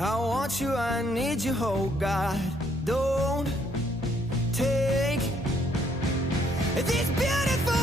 I want you, I need you, oh God. Don't take these beautiful